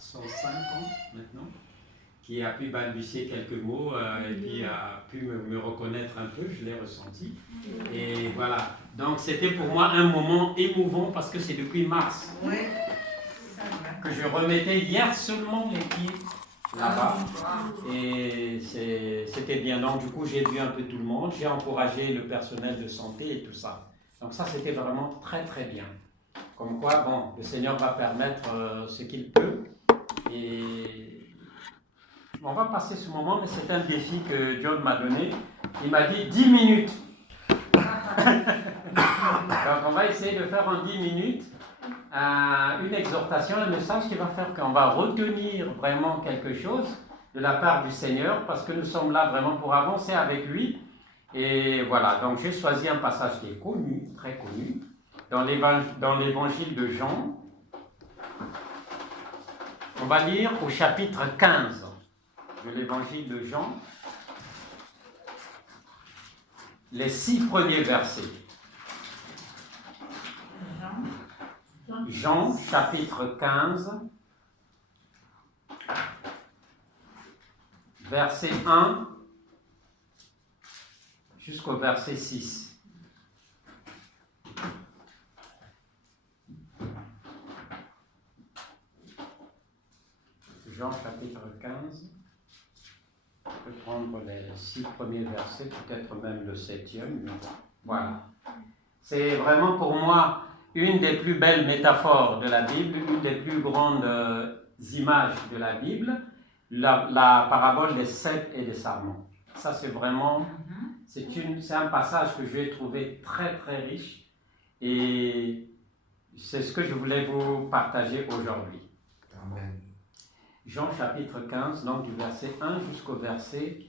5 ans maintenant, qui a pu balbutier quelques mots et puis a pu me reconnaître un peu, je l'ai ressenti. Et voilà, donc c'était pour moi un moment émouvant parce que c'est depuis mars que je remettais hier seulement les pieds là-bas. Et c'était bien. Donc du coup, j'ai vu un peu tout le monde, j'ai encouragé le personnel de santé et tout ça. Donc ça, c'était vraiment très très bien. Comme quoi, bon, le Seigneur va permettre ce qu'il peut. Et on va passer ce moment, mais c'est un défi que John m'a donné. Il m'a dit 10 minutes. Donc on va essayer de faire en 10 minutes une exhortation, un message qui va faire qu'on va retenir vraiment quelque chose de la part du Seigneur, parce que nous sommes là vraiment pour avancer avec lui. Et voilà, donc j'ai choisi un passage qui est connu, très connu, dans l'évangile de Jean. On va lire au chapitre 15 de l'évangile de Jean, les 6 premiers versets. Jean, chapitre 15, verset 1 jusqu'au verset 6. Jean, chapitre 15. On peut prendre les 6 premiers versets, peut-être même le 7e. Voilà. C'est vraiment pour moi une des plus belles métaphores de la Bible, une des plus grandes images de la Bible, la parabole des cèpes et des sarments. Ça, c'est vraiment, c'est un passage que j'ai trouvé très très riche et c'est ce que je voulais vous partager aujourd'hui. Amen. Jean chapitre 15, donc du verset 1 jusqu'au verset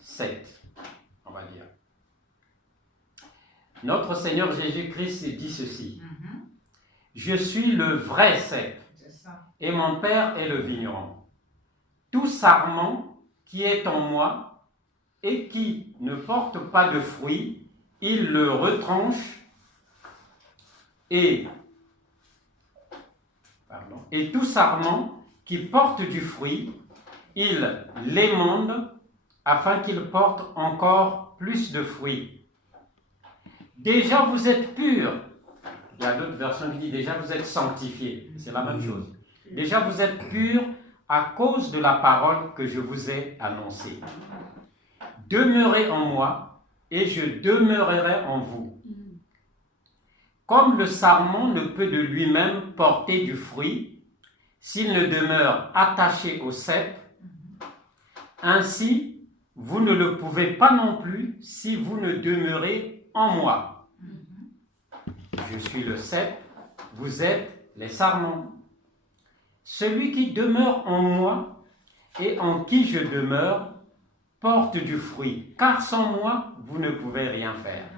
7, on va dire. Notre Seigneur Jésus-Christ dit ceci. Je suis le vrai cep et mon Père est le vigneron. Tout sarment qui est en moi et qui ne porte pas de fruit, il le retranche et tout sarment qui porte du fruit, il l'émonde afin qu'il porte encore plus de fruits. Déjà vous êtes purs. Il y a d'autres versions qui disent déjà vous êtes sanctifiés. C'est la même chose. Déjà vous êtes purs à cause de la parole que je vous ai annoncée. Demeurez en moi et je demeurerai en vous. Comme le sarment ne peut de lui-même porter du fruit s'il ne demeure attaché au cep, ainsi vous ne le pouvez pas non plus si vous ne demeurez en moi. Je suis le cep, vous êtes les sarments. Celui qui demeure en moi et en qui je demeure porte du fruit, car sans moi, vous ne pouvez rien faire.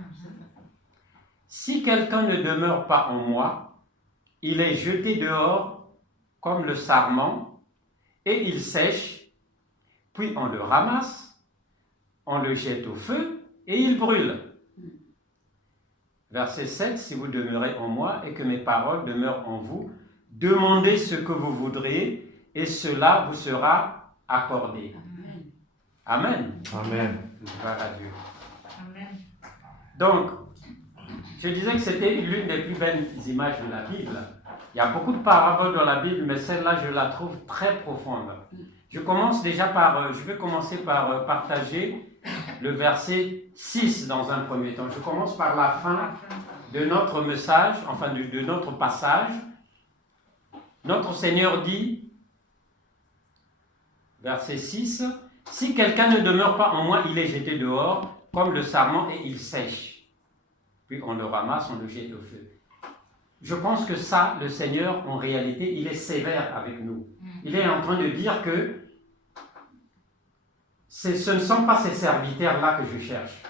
Si quelqu'un ne demeure pas en moi, il est jeté dehors comme le sarment, et il sèche, puis on le ramasse, on le jette au feu, et il brûle. Verset 7, si vous demeurez en moi et que mes paroles demeurent en vous, demandez ce que vous voudrez, et cela vous sera accordé. Amen. Amen. Gloire à Dieu. Amen. Donc, je disais que c'était l'une des plus belles images de la Bible. Il y a beaucoup de paraboles dans la Bible, mais celle-là, je la trouve très profonde. Je vais commencer par partager le verset 6 dans un premier temps. Je commence par la fin de notre message, enfin de notre passage. Notre Seigneur dit, verset 6, « Si quelqu'un ne demeure pas en moi, il est jeté dehors, comme le sarment, et il sèche. Puis on le ramasse, on le jette au feu. » Je pense que ça, le Seigneur, en réalité, il est sévère avec nous. Il est en train de dire que ce ne sont pas ces serviteurs-là que je cherche.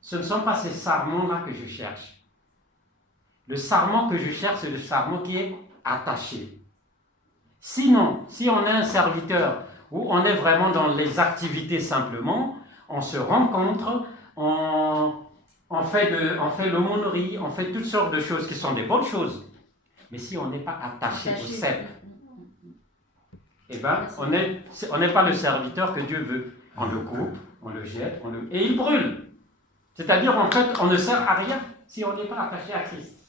Ce ne sont pas ces sarments-là que je cherche. Le sarment que je cherche, c'est le sarment qui est attaché. Sinon, si on est un serviteur où on est vraiment dans les activités simplement, on se rencontre, on fait l'aumônerie, on fait toutes sortes de choses qui sont des bonnes choses. Mais si on n'est pas attaché au cep, eh ben, on n'est pas le serviteur que Dieu veut. On le coupe, on le jette, et il brûle. C'est-à-dire, en fait, on ne sert à rien si on n'est pas attaché à Christ.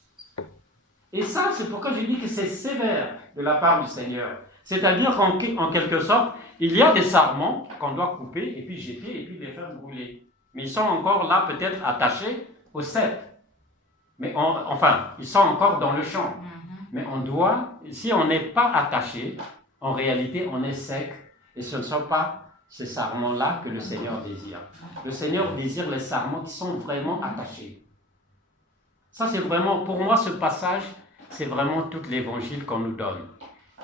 Et ça, c'est pourquoi je dis que c'est sévère de la part du Seigneur. C'est-à-dire qu'en quelque sorte, il y a des sarments qu'on doit couper, et puis jeter, et puis les faire brûler. Mais ils sont encore là, peut-être attachés au cep. Mais enfin, ils sont encore dans le champ. Mais on doit, si on n'est pas attaché, en réalité, on est sec. Et ce ne sont pas ces sarments-là que le Seigneur désire. Le Seigneur désire les sarments qui sont vraiment attachés. Ça, c'est vraiment, pour moi, ce passage, c'est vraiment tout l'évangile qu'on nous donne.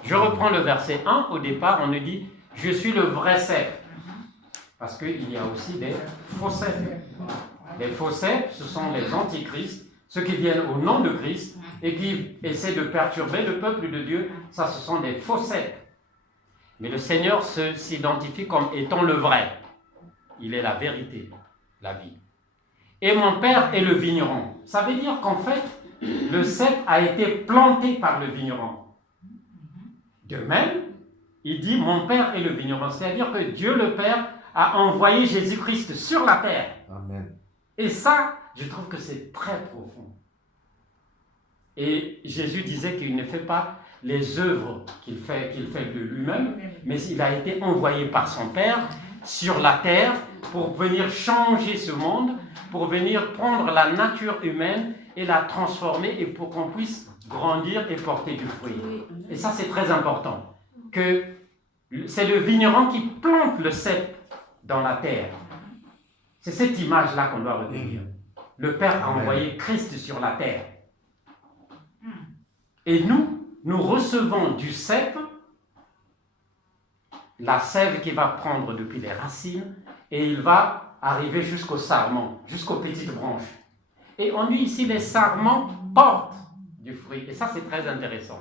Je reprends le verset 1. Au départ, on nous dit « Je suis le vrai cep ». Parce qu'il y a aussi des faux ceps. Les faux ceps, ce sont les antichrists, ceux qui viennent au nom de Christ et qui essaient de perturber le peuple de Dieu. Ça, ce sont des faux ceps. Mais le Seigneur s'identifie comme étant le vrai. Il est la vérité, la vie. Et mon Père est le vigneron. Ça veut dire qu'en fait, le cep a été planté par le vigneron. De même, il dit, mon Père est le vigneron. C'est-à-dire que Dieu le Père a envoyé Jésus-Christ sur la terre. Amen. Et ça, je trouve que c'est très profond. Et Jésus disait qu'il ne fait pas les œuvres qu'il fait de lui-même, mais il a été envoyé par son Père sur la terre pour venir changer ce monde, pour venir prendre la nature humaine et la transformer et pour qu'on puisse grandir et porter du fruit. Et ça, c'est très important. Que c'est le vigneron qui plante le cep dans la terre. C'est cette image-là qu'on doit retenir. Le Père a envoyé Christ sur la terre. Et nous recevons du cep la sève qui va prendre depuis les racines et il va arriver jusqu'au sarment, jusqu'aux petites branches. Et on dit ici les sarments portent du fruit. Et ça, c'est très intéressant.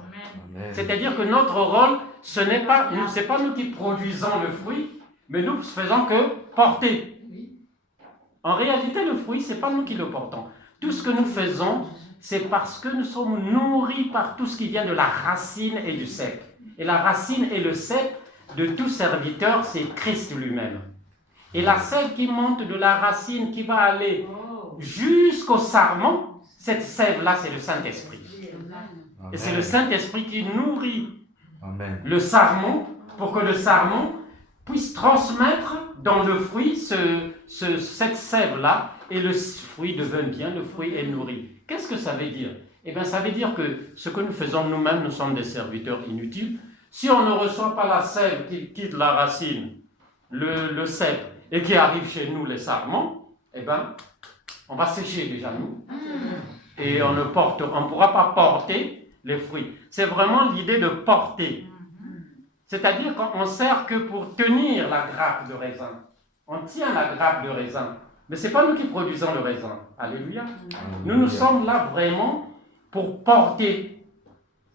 C'est-à-dire que notre rôle, ce n'est pas nous qui produisons le fruit, mais nous faisons que porter. En réalité, le fruit, ce n'est pas nous qui le portons. Tout ce que nous faisons, c'est parce que nous sommes nourris par tout ce qui vient de la racine et du cep. Et la racine et le cep de tout serviteur, c'est Christ lui-même. Et la sève qui monte de la racine, qui va aller jusqu'au sarment, cette sève-là, c'est le Saint-Esprit. Et c'est le Saint-Esprit qui nourrit le sarment pour que le sarment puisse transmettre dans le fruit cette sève-là et le fruit devient bien, le fruit est nourri. Qu'est-ce que ça veut dire? Eh bien, ça veut dire que ce que nous faisons nous-mêmes, nous sommes des serviteurs inutiles. Si on ne reçoit pas la sève qui quitte la racine, le cep, et qui arrive chez nous, les sarments, eh bien, on va sécher déjà nous. Et on ne pourra pas porter les fruits. C'est vraiment l'idée de porter. C'est-à-dire qu'on ne sert que pour tenir la grappe de raisin. On tient la grappe de raisin. Mais ce n'est pas nous qui produisons le raisin. Alléluia. Nous sommes là vraiment pour porter.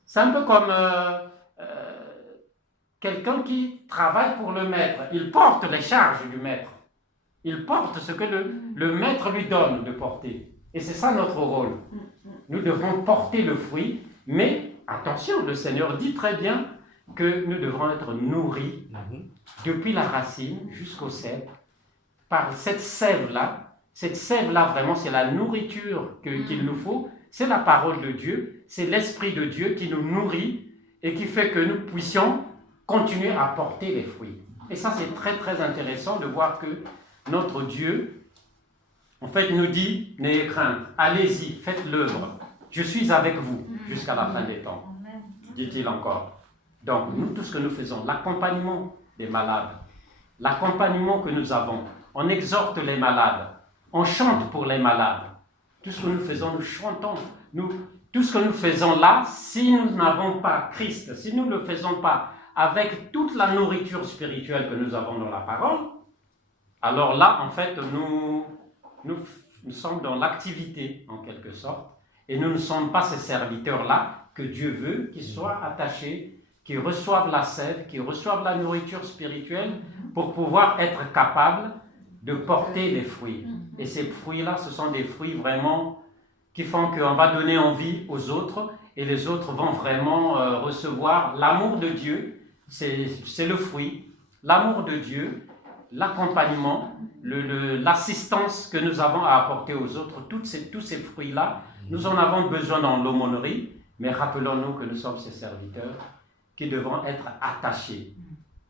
C'est un peu comme quelqu'un qui travaille pour le maître. Il porte les charges du maître. Il porte ce que le maître lui donne de porter. Et c'est ça notre rôle. Nous devons porter le fruit, mais attention, le Seigneur dit très bien que nous devrons être nourris depuis la racine jusqu'au cep par cette sève-là. Cette sève-là, vraiment, c'est la nourriture qu'il nous faut. C'est la parole de Dieu, c'est l'Esprit de Dieu qui nous nourrit et qui fait que nous puissions continuer à porter les fruits. Et ça, c'est très, très intéressant de voir que notre Dieu, en fait, nous dit, n'ayez crainte, allez-y, faites l'œuvre. Je suis avec vous jusqu'à la fin des temps, dit-il encore. Donc, nous, tout ce que nous faisons, l'accompagnement des malades, l'accompagnement que nous avons, on exhorte les malades, on chante pour les malades. Tout ce que nous faisons, nous chantons. Tout ce que nous faisons là, si nous n'avons pas Christ, si nous ne le faisons pas avec toute la nourriture spirituelle que nous avons dans la parole, alors là, en fait, nous sommes dans l'activité, en quelque sorte, et nous ne sommes pas ces serviteurs-là que Dieu veut qu'ils soient attachés, qui reçoivent la sève, qui reçoivent la nourriture spirituelle pour pouvoir être capables de porter les fruits. Et ces fruits-là, ce sont des fruits vraiment qui font qu'on va donner envie aux autres et les autres vont vraiment recevoir l'amour de Dieu c'est le fruit, l'amour de Dieu, l'accompagnement, l'assistance que nous avons à apporter aux autres. Tous ces fruits-là, nous en avons besoin dans l'aumônerie, mais rappelons-nous que nous sommes ces serviteurs qui devront être attachés.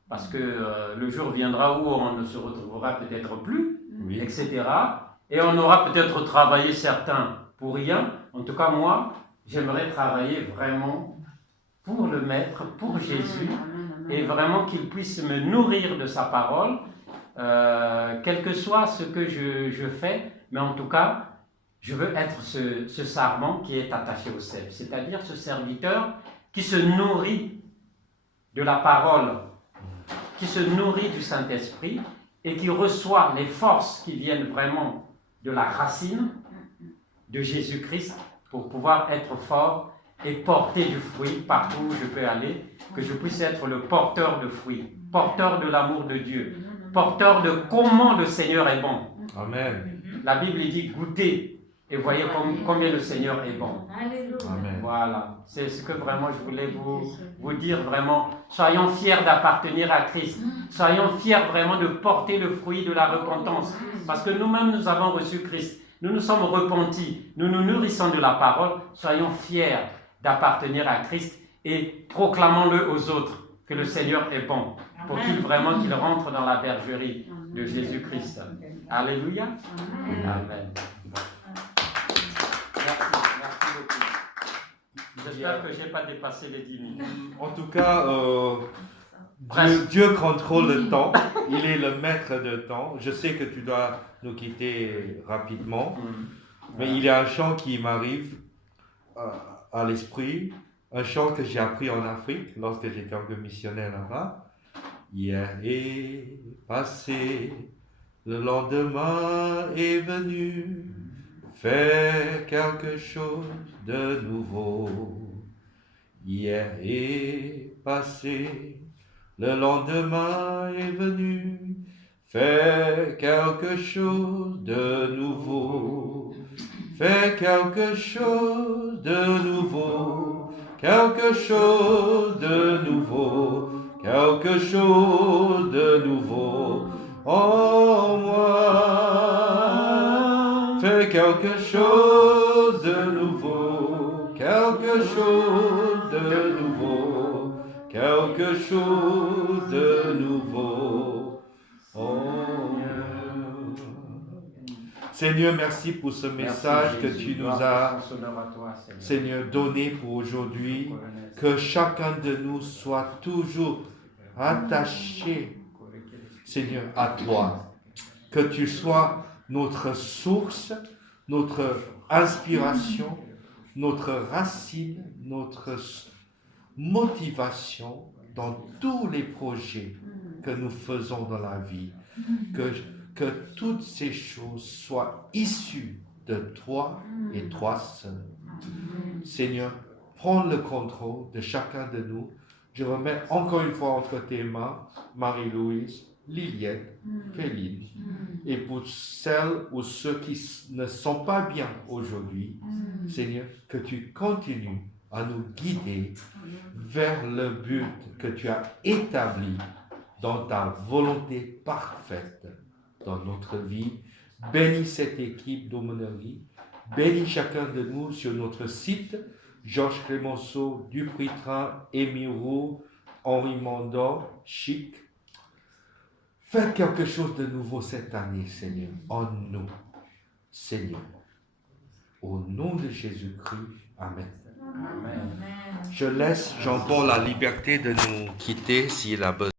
Parce que le jour viendra où on ne se retrouvera peut-être plus, etc. Et on aura peut-être travaillé certains pour rien. En tout cas, moi, j'aimerais travailler vraiment pour le Maître, pour Jésus, et vraiment qu'il puisse me nourrir de sa parole, quel que soit ce que je fais, mais en tout cas, je veux être ce sarment qui est attaché au cep, c'est-à-dire ce serviteur qui se nourrit de la parole, qui se nourrit du Saint-Esprit et qui reçoit les forces qui viennent vraiment de la racine de Jésus-Christ pour pouvoir être fort et porter du fruit partout où je peux aller, que je puisse être le porteur de fruits, porteur de l'amour de Dieu, porteur de comment le Seigneur est bon. Amen. La Bible dit goûtez et voyez combien le Seigneur est bon. Amen. Voilà, c'est ce que vraiment je voulais vous dire vraiment. Soyons fiers d'appartenir à Christ. Soyons fiers vraiment de porter le fruit de la repentance. Parce que nous-mêmes, nous avons reçu Christ. Nous nous sommes repentis. Nous nous nourrissons de la parole. Soyons fiers d'appartenir à Christ et proclamons-le aux autres que le Seigneur est bon. Pour qu'ils rentrent dans la bergerie de Jésus-Christ. Alléluia. Amen. Merci beaucoup. J'espère que je n'ai pas dépassé les 10 minutes. En tout cas, Dieu contrôle le temps. Il est le maître de temps. Je sais que tu dois nous quitter rapidement. Mais il y a un chant qui m'arrive à l'esprit. Un chant que j'ai appris en Afrique lorsque j'étais encore missionnaire là-bas. Hier est passé, le lendemain est venu. Fais quelque chose de nouveau. Hier est passé, le lendemain est venu. Fais quelque chose de nouveau. Fais quelque chose de nouveau. Quelque chose de nouveau. Quelque chose de nouveau en moi. Fais quelque chose de nouveau, quelque chose de nouveau, quelque chose de nouveau en moi. Seigneur, merci pour ce message que tu nous as, Seigneur, donné pour aujourd'hui. Que chacun de nous soit toujours attaché, Seigneur, à toi. Que tu sois notre source, notre inspiration, notre racine, notre motivation dans tous les projets que nous faisons dans la vie. Que toutes ces choses soient issues de toi et toi seul. Seigneur, prends le contrôle de chacun de nous. Je remets encore une fois entre tes mains Marie-Louise, Lilienne, Féline. Et pour celles ou ceux qui ne sont pas bien aujourd'hui, Seigneur, que tu continues à nous guider vers le but que tu as établi dans ta volonté parfaite dans notre vie. Bénis cette équipe d'aumônerie. Bénis chacun de nous sur notre site. Georges Clémenceau, Dupuytren, Émirou, Henri Mandor, Chic. Fais quelque chose de nouveau cette année, Seigneur, en nous, Seigneur. Au nom de Jésus-Christ, Amen. Amen. Je laisse Jean-Paul la liberté de nous quitter s'il a besoin.